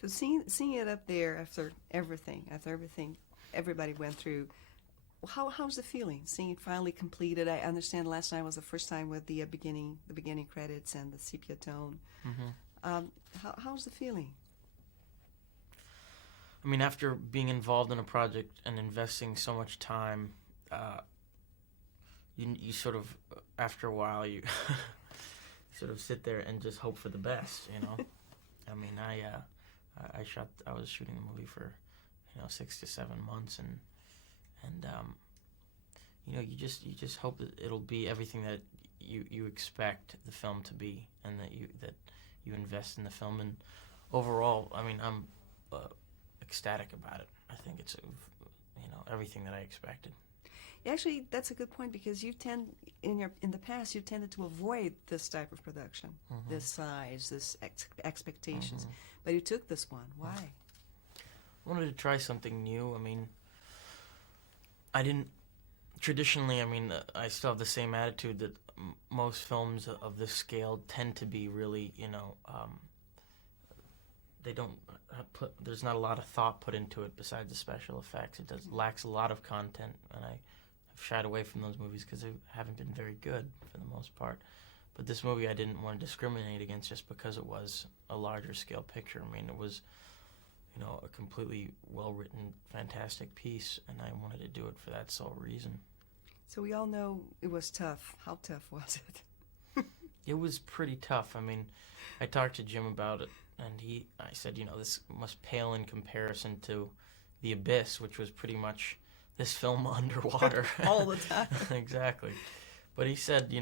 So seeing it up there after everything everybody went through, how's the feeling? Seeing it finally completed. I understand last night was the first time with the beginning credits and the sepia tone. How's the feeling? I mean, after being involved in a project and investing so much time, you sort of, after a while, you sort of sit there and just hope for the best, you know? I mean, I was shooting the movie for, 6 to 7 months, and you just hope that it'll be everything that you expect the film to be, and that you invest in the film. And overall, I mean, I'm ecstatic about it. I think it's everything that I expected. Actually, that's a good point, because you tend in the past you tended to avoid this type of production, this size, this expectations, but you took this one. Why? I wanted to try something new. I mean, I didn't traditionally. I mean, I still have the same attitude that most films of this scale tend to be really, they don't there's not a lot of thought put into it besides the special effects. It lacks a lot of content, and I have shied away from those movies because they haven't been very good for the most part. But this movie I didn't want to discriminate against just because it was a larger scale picture. I mean, it was, a completely well-written, fantastic piece, and I wanted to do it for that sole reason. So we all know it was tough. How tough was it? It was pretty tough. I mean, I talked to Jim about it, and I said, this must pale in comparison to The Abyss, which was pretty much this film underwater. All the time. Exactly. But he said,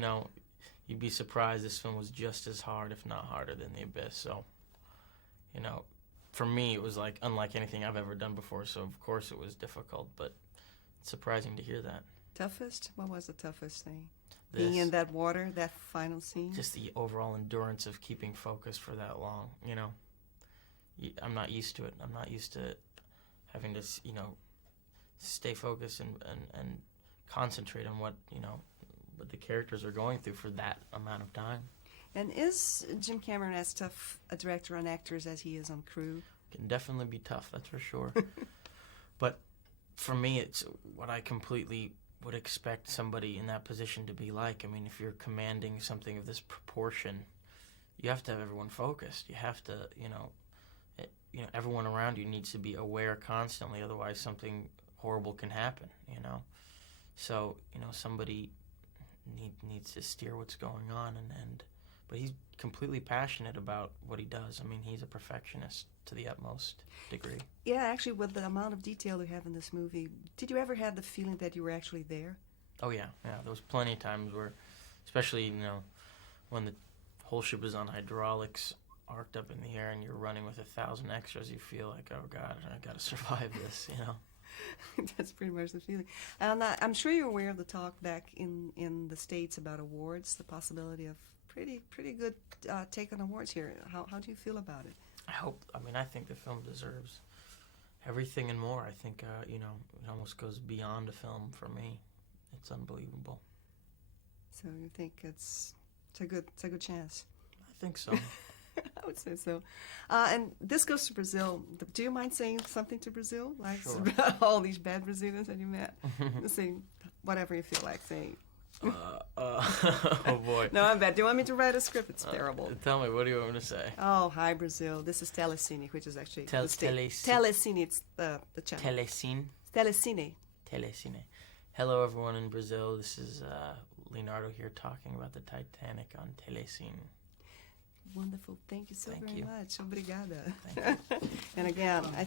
you'd be surprised this film was just as hard, if not harder, than The Abyss. So, for me, it was like unlike anything I've ever done before, so of course it was difficult, but it's surprising to hear that. Toughest? What was the toughest thing? This. Being in that water, that final scene? Just the overall endurance of keeping focus for that long, I'm not used to it. I'm not used to having to, stay focused and concentrate on what the characters are going through for that amount of time. And is Jim Cameron as tough a director on actors as he is on crew? Can definitely be tough, that's for sure. But for me, it's what I completely would expect somebody in that position to be like. I mean, if you're commanding something of this proportion, you have to have everyone focused. You have to, everyone around you needs to be aware constantly, otherwise something horrible can happen, So, somebody needs to steer what's going on, but he's completely passionate about what he does. I mean, he's a perfectionist to the utmost degree. Yeah, actually, with the amount of detail you have in this movie, did you ever have the feeling that you were actually there? Oh, yeah. There was plenty of times where, especially, when the whole ship is on hydraulics, arced up in the air, and you're running with 1,000 extras, you feel like, oh, God, I got to survive this, That's pretty much the feeling. And I'm sure you're aware of the talk back in the States about awards, the possibility of pretty good take on awards here. How do you feel about it? I think the film deserves everything and more. I think, it almost goes beyond a film for me. It's unbelievable. So you think it's a good chance? I think so. I would say so. And this goes to Brazil. Do you mind saying something to Brazil? Like Sure. About all these bad Brazilians that you met? Say whatever you feel like saying. Oh boy. No, I'm bad. Do you want me to write a script? It's terrible. Tell me, what do you want me to say? Oh, hi Brazil. This is Telecine, which is actually the state. Telecine. It's the channel. Telecine. Telecine. Telecine. Hello, everyone in Brazil. This is Leonardo here talking about the Titanic on Telecine. Wonderful. Thank you so very much. Obrigada. Thank you. And again,